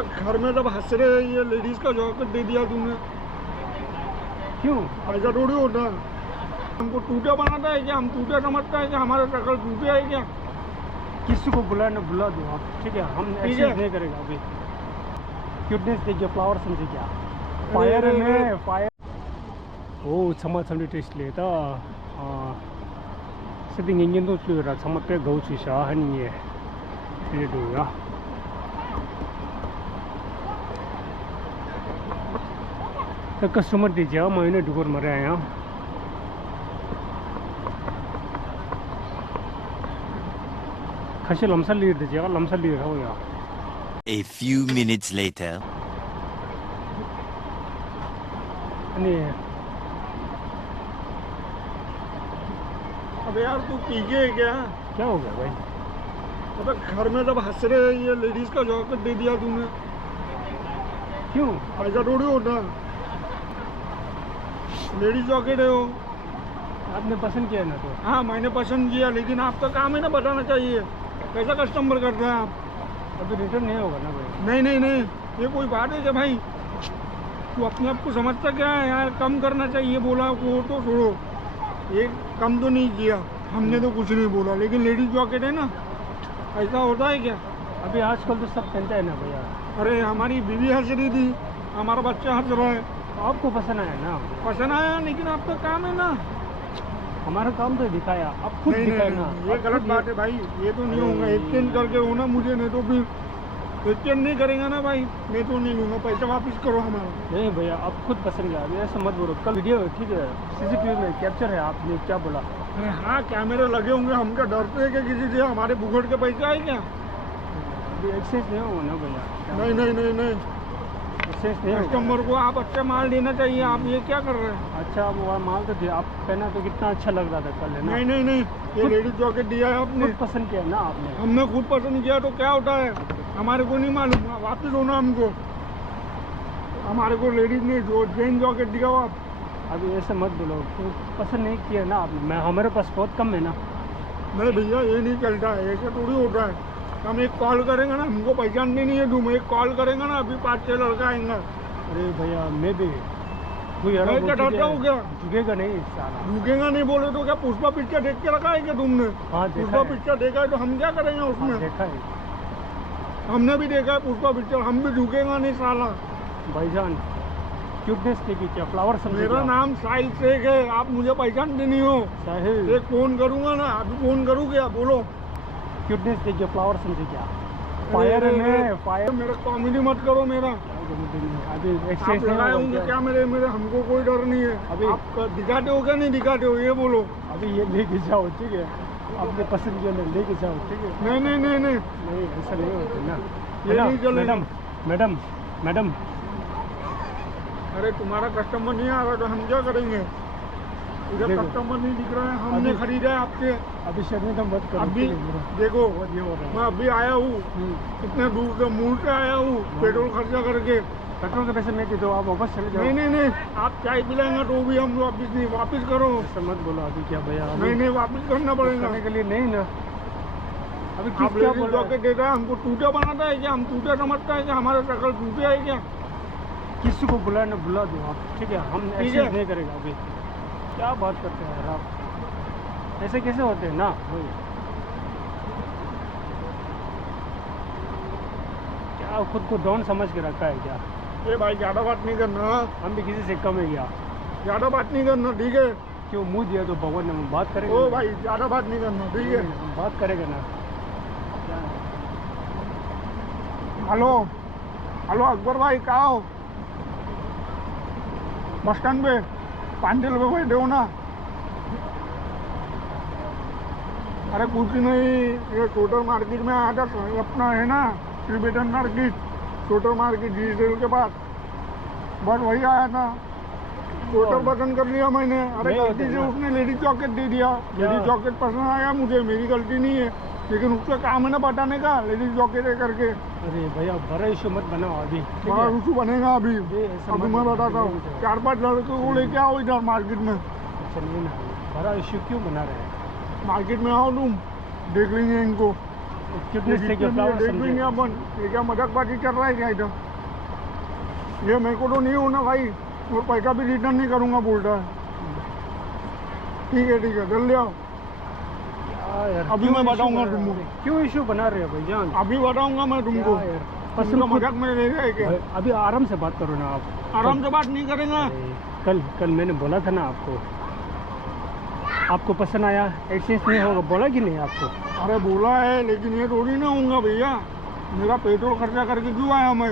अबे घर में जब हंस रहे हैं, ये लेडीज का जॉकेट दे दिया तूने, क्यों? ऐसा थोड़ी होता है। हमको टूटे बनाता है क्या? हम टूटे समझता है कि हमारा शक्ल टूटे है क्या? किसी को बुलाना बुला दो आप, ठीक है? हम एक्सचेंज नहीं करेगा अभी। क्यूटनेस देखिए, फ्लावर समझे क्या? फायर में फायर ओ 정말 참 테스트레다. 세팅 인연도 쓰라 정말 꽤 거우치샤 하니 예. 이래도야. कस्टमर दीजिए मैंने डुगर मरे आया खसी लमसा लीर दीजिएगा लमसा लीर हो या A few minutes later. नहीं अबे यार तू पी गए क्या? क्या हो गया भाई? अबे घर में जब हंस रहे हैं, ये लेडीज का जॉकेट दे दिया तूने, क्यों? ऐसा थोड़ी होता है। लेडीज जॉकेट है वो। आपने पसंद किया ना? तो हाँ मैंने पसंद किया, लेकिन आपका काम है ना बताना चाहिए। कैसा कस्टमर करते हैं आप? अभी रिटर्न नहीं होगा ना भाई? नहीं नहीं नहीं, ये कोई बात है क्या भाई? तू अपने आप को समझता क्या है यार? कम करना चाहिए बोला वो तो छोड़ो, ये कम तो नहीं किया हमने, तो कुछ नहीं बोला, लेकिन लेडीज जॉकेट है ना, ऐसा होता है क्या? अभी आजकल तो सब पहनते हैं ना भैया। अरे हमारी बीवी हंस रही थी, हमारा बच्चा हंस रहा है। आपको पसंद आया ना? पसंद आया, लेकिन आपका काम है ना। हमारा काम तो दिखाया, आप खुद नहीं दिखाए नहीं, ना। ये आप गलत खुद बात है भाई, ये तो नहीं होगा। एक्सचेंज करके होना मुझे, नहीं तो फिर एक्सचेंज नहीं करेगा ना भाई, मैं तो नहीं लूँगा, पैसा वापस करो हमारा। नहीं भैया आप खुद पसंद किया, अभी ऐसा मत बोलो। कल वीडियो ठीक है सीसीटीवी में कैप्चर है, आपने क्या बोला? अरे हाँ कैमरे लगे होंगे, हम क्या डरते हैं क्या किसी से? हमारे भुगड़ के पैसे आए क्या? अभी एक्सचेंज नहीं होगा ना भैया? नहीं नहीं नहीं नहीं, एक्सचेंज नहीं होगा। कस्टमर को आप अच्छा माल देना चाहिए। आप ये क्या कर रहे हैं? अच्छा अब वो माल तो दिया, आप पहना तो कितना अच्छा लग रहा था कल, है ना? नहीं नहीं नहीं, ये लेडीज जॉकेट दिया है आपने, खुद पसंद किया ना आपने? हमने खुद पसंद किया तो क्या होता है? हमारे को नहीं मालूम, वापस होना हमको। हमारे को लेडीज ने जो जेन जॉकेट दिया हो आप। अभी ऐसे मत बोलो, तो पसंद नहीं किया ना आपने। मैं हमारे पास बहुत कम है ना। नहीं भैया ये नहीं चलता है, ऐसे थोड़ी होता है। हम एक कॉल करेंगे ना, हमको पहचानते नहीं है तुम, एक कॉल करेंगे ना, अभी 5-6 लड़का आएंगे। अरे भैया मैं भी कोई मैं क्या डरता हूँ क्या? झुकेगा नहीं साला। रुकेगा नहीं बोले तो क्या? पुष्पा पिक्चर देख के रखा है क्या तुमने? हाँ देखा पुष्पा है। पिक्चर देखा है तो हम क्या करेंगे हाँ, उसमें? देखा है हमने भी देखा है पुष्पा पिक्चर, हम भी झुकेगा नहीं साला। भाईजान। क्यूटनेस देखिए क्या, फ्लावर समझे मेरा क्या? नाम साहिल शेख है, आप मुझे पहचानते नहीं हो। साहिल। एक फोन करूंगा ना, अभी फोन करूँ क्या? बोलो। क्यूटनेस देखिए, फ्लावर समझे क्या? फायर में फायर। मेरा कॉमेडी मत करो मेरा। अभी आप एक्सचेंज लगाए होंगे क्या मेरे मेरे? हमको कोई डर नहीं है। अभी आप दिखाते हो क्या नहीं दिखाते हो, ये बोलो। अभी ये लेके जाओ, ठीक है? आपने पसंद किया ना, लेके जाओ, ठीक है? नहीं नहीं नहीं नहीं, नहीं ऐसा नहीं होता ना। ये नहीं चलेगा। मैडम मैडम मैडम, अरे तुम्हारा कस्टमर नहीं आ रहा तो हम क्या करेंगे? इधर देखो। कस्टमर नहीं दिख रहा है, हमने अभी- खरीदा है आपके। अभी शर्मिंदा मत करो। अभी ठीक है, मेरा देखो, बहुत ये हो रहा मैं है। अभी आया हूँ, इतने दूर से मूल से आया हूँ, पेट्रोल खर्चा करके। पेट्रोल के पैसे मैं दे दो, आप वापस चले जाओ। नहीं नहीं नहीं, आप चाय पिलाएंगे तो भी हम वापिस नहीं, वापिस करो। ऐसा मत बोलो। अभी क्या भैया, अभी नहीं नहीं, वापिस करना पड़ेगा। करने के लिए नहीं ना। अभी आप किस क्या लेडीज बोल रहे जॉकेट देता है, हमको टूटे बनाता है क्या? हम टूटे समझता है कि हमारा शक्ल टूटे है क्या? किसी को बुलाना बुला दो आप, ठीक है? हम ठीक एक्सचेंज है। नहीं करेगा अभी। क्या बात करते हैं यार आप? ऐसे कैसे होते हैं ना भाई? क्या खुद को डॉन समझ के रखा है क्या? ए भाई ज्यादा बात नहीं करना, हम भी किसी से कम है क्या? ज्यादा बात नहीं करना, ठीक है? क्यों मुंह दिया तो भगवान ने, हम बात करेंगे ओ ना। भाई ज्यादा बात नहीं करना, ठीक है? हम बात करेंगे ना। क्या है? हेलो हेलो अकबर भाई, कहाँ हो? बस स्टैंड पे 5 रुपये बैठे हो ना? अरे कुछ नहीं, ये टोटल मार्केट में आया था, अपना है ना त्रिवेटन मार्केट, टोटल मार्केट डिजिटल के पास, बस वही आया था। टोटल पसंद कर लिया मैंने। अरे नहीं गलती होते से ना। उसने लेडीज जॉकेट दे दिया, लेडीज जॉकेट पसंद आया मुझे, मेरी गलती नहीं है, लेकिन उसका काम है ना बताने का लेडीज जॉकेट है करके। अरे भैया बड़ा इशू मत बनाओ अभी, ठीक बड़ा है? इशू बनेगा अभी। ये ऐसा अभी मत मैं करो, बताता हूँ, नहीं बताओ। 4-5 लड़कों को लेके आओ इधर मार्केट में। अच्छा नहीं ना, बड़ा इशू क्यों बना रहे हैं? मार्केट में आओ तुम, देख लेंगे इनको। cuteness take your flowers देख भी नहीं अपन ये क्या मजाकबाजी चल रहा है क्या इधर ये मेरे को तो नहीं होना भाई और पैसा भी रिटर्न नहीं करूँगा बोलता है ठीक है जल्दी आओ अभी मैं बताऊंगा तुमको क्यों इशू बना रहे हो भाईजान अभी बताऊंगा मैं तुमको पसंद मजाक में ले रहे हैं क्या अभी आराम से बात करो ना आप आराम से बात नहीं करेंगे कल मैंने बोला था ना आपको पसंद आया एक्सचेंज नहीं होगा बोला कि नहीं आपको अरे बोला है लेकिन ये थोड़ी ना होऊंगा भैया मेरा पेट्रोल खर्चा करके क्यों आया मैं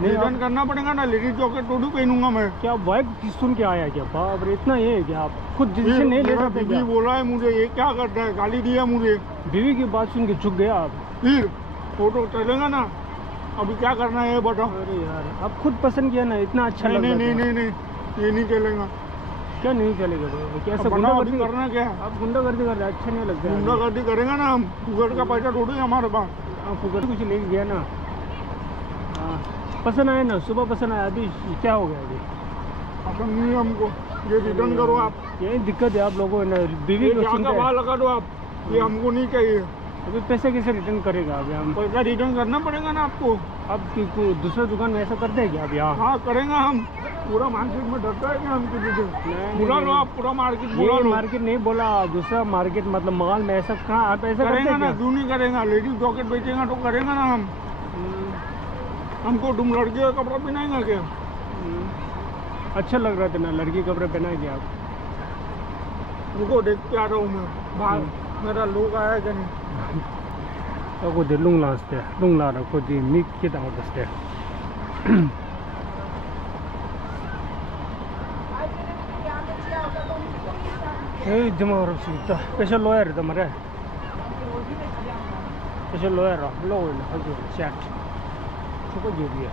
रिटर्न करना पड़ेगा ना लेडीज जॉकेट थोड़ी पहनूंगा मैं क्या वाइफ सुन के आया क्या बाप रे इतना ये है क्या आप खुद डिसीजन नहीं ले सकते बीवी बोला है मुझे ये क्या करता है गाली दिया मुझे बीवी की बात सुन के झुक गया आप फिर फोटो चलेगा ना अभी क्या करना है बताओ अरे यार आप खुद पसंद किया ना इतना अच्छा लगा नहीं ये नहीं चलेगा क्या नहीं चलेगा कैसे गुंडागर्दी करना क्या आप गुंडागर्दी कर रहे अच्छा नहीं लगता गुंडागर्दी करेंगे ना हम फुकट का पैसा थोड़ी हमारे पास फुकट कुछ लेके गया ना पसंद आया ना सुबह पसंद आया अभी क्या हो गया अभी पसंद नहीं है हमको ये रिटर्न करो आप यही दिक्कत है आप लोगों ने बीवी का भाव लगा दो आप ये हमको नहीं चाहिए अभी पैसे कैसे रिटर्न करेगा अभी हम पैसा रिटर्न करना पड़ेगा ना आपको अब दूसरे दुकान में ऐसा करते हैं क्या अब यहाँ हाँ करेंगे हम पूरा मार्केट में डरता है क्या हम किसी से बुला लो आप पूरा मार्केट बुला लो मार्केट नहीं बोला दूसरा मार्केट मतलब मॉल में ऐसा कहाँ आप ऐसा करेंगे ना क्यों नहीं करेंगे लेडीज जॉकेट बेचेंगे तो करेंगे ना हम हमको तुम लड़के का कपड़ा पहनाएंगे क्या अच्छा लग रहा था ना लड़की कपड़े पहनाएंगे आप उनको देख के आ रहा हूँ मैं बाहर मेरा लोग आया क्या नहीं ako de lung la ra ko di mik ki da daste hey jama ro sita special lawyer da mare special lawyer lo na ha jo chat so ko jo diya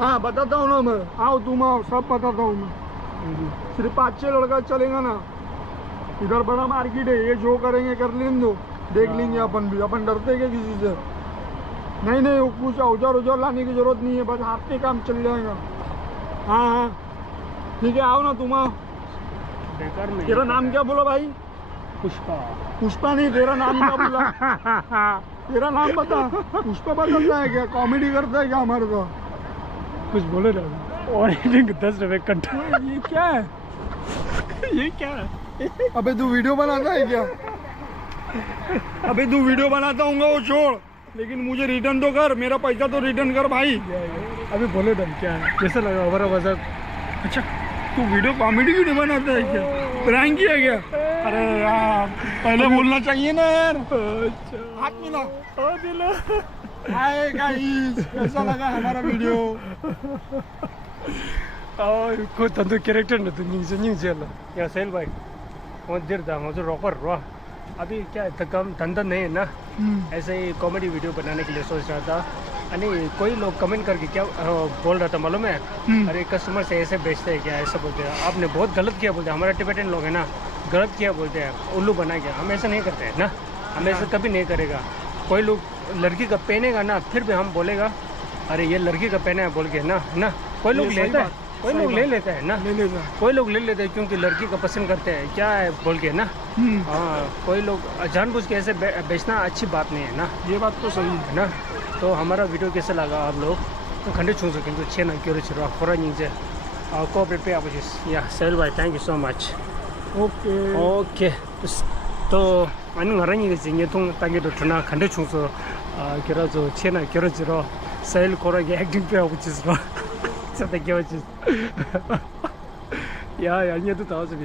हाँ बताता हूँ ना मैं आओ तुम आओ सब बताता हूँ मैं सिर्फ 5-6 लड़का चलेगा ना इधर बड़ा मार्केट है ये जो करेंगे कर लेंगे दो देख लेंगे अपन भी अपन डरते क्या किसी से नहीं कुछ औजार लाने की जरूरत नहीं है बस हाथ पे काम चल जाएगा हाँ ठीक है आओ ना तुम आओ तेरा नाम क्या बोला भाई पुष्पा नहीं तेरा नाम क्या बोला तेरा नाम बता पुष्पा बदलता है क्या कॉमेडी करता है क्या हमारे तो कुछ बोले ना और 10 रुपए कट्टा ये क्या है अबे तू वीडियो बनाता है क्या अबे तू वीडियो बनाता हूँ वो छोड़ लेकिन मुझे रिटर्न तो कर मेरा पैसा तो रिटर्न कर भाई अभी बोले तुम क्या है कैसा लगा हमारा मजाक अच्छा तू वीडियो कॉमेडी क्यों नहीं बनाता है क्या प्रैंक किया क्या अरे यार पहले बोलना चाहिए ना यार हाथ मिला हाय गाइस कैसा लगा हमारा वीडियो को तंदु कैरेक्टर न तो नहीं चला या सेल भाई वो देर दा मुझे रॉकर रो अभी क्या है कम धंधा नहीं है ना ऐसे ही कॉमेडी वीडियो बनाने के लिए सोच रहा था अरे कोई लोग कमेंट करके क्या बोल रहा था मालूम है अरे कस्टमर से ऐसे बेचते हैं क्या ऐसा बोलते हैं आपने बहुत गलत किया बोलते हैं हमारे टिबेटन लोग हैं ना गलत किया बोलते हैं उल्लू बना गया हम ऐसा नहीं करते हैं ना हम ऐसा कभी नहीं करेगा कोई लोग लड़की का पहनेगा ना फिर भी हम बोलेगा अरे ये लड़की का पहना है बोल के ना कोई लोग लेता है कोई लोग ले लेता है ना कोई लोग ले लेते हैं क्योंकि लड़की का पसंद करते हैं क्या है बोल के ना हाँ कोई लोग जानबूझ के ऐसे बेचना अच्छी बात नहीं है ना ये बात तो सही है ना तो हमारा वीडियो कैसा लगा आप लोग खंडे छू सकें तो छः ना क्यों रहा फौरा नीचे कोऑपरेट पे आप या सेल भाई thank you so much okay तो 아니 나랑이 이제 통 단계도 주나 간대 충서 그래서 채나 결혼지로 세일 고르게 액팅 배우고 있어. 진짜 되게 멋지. 야, 아니도 다 와서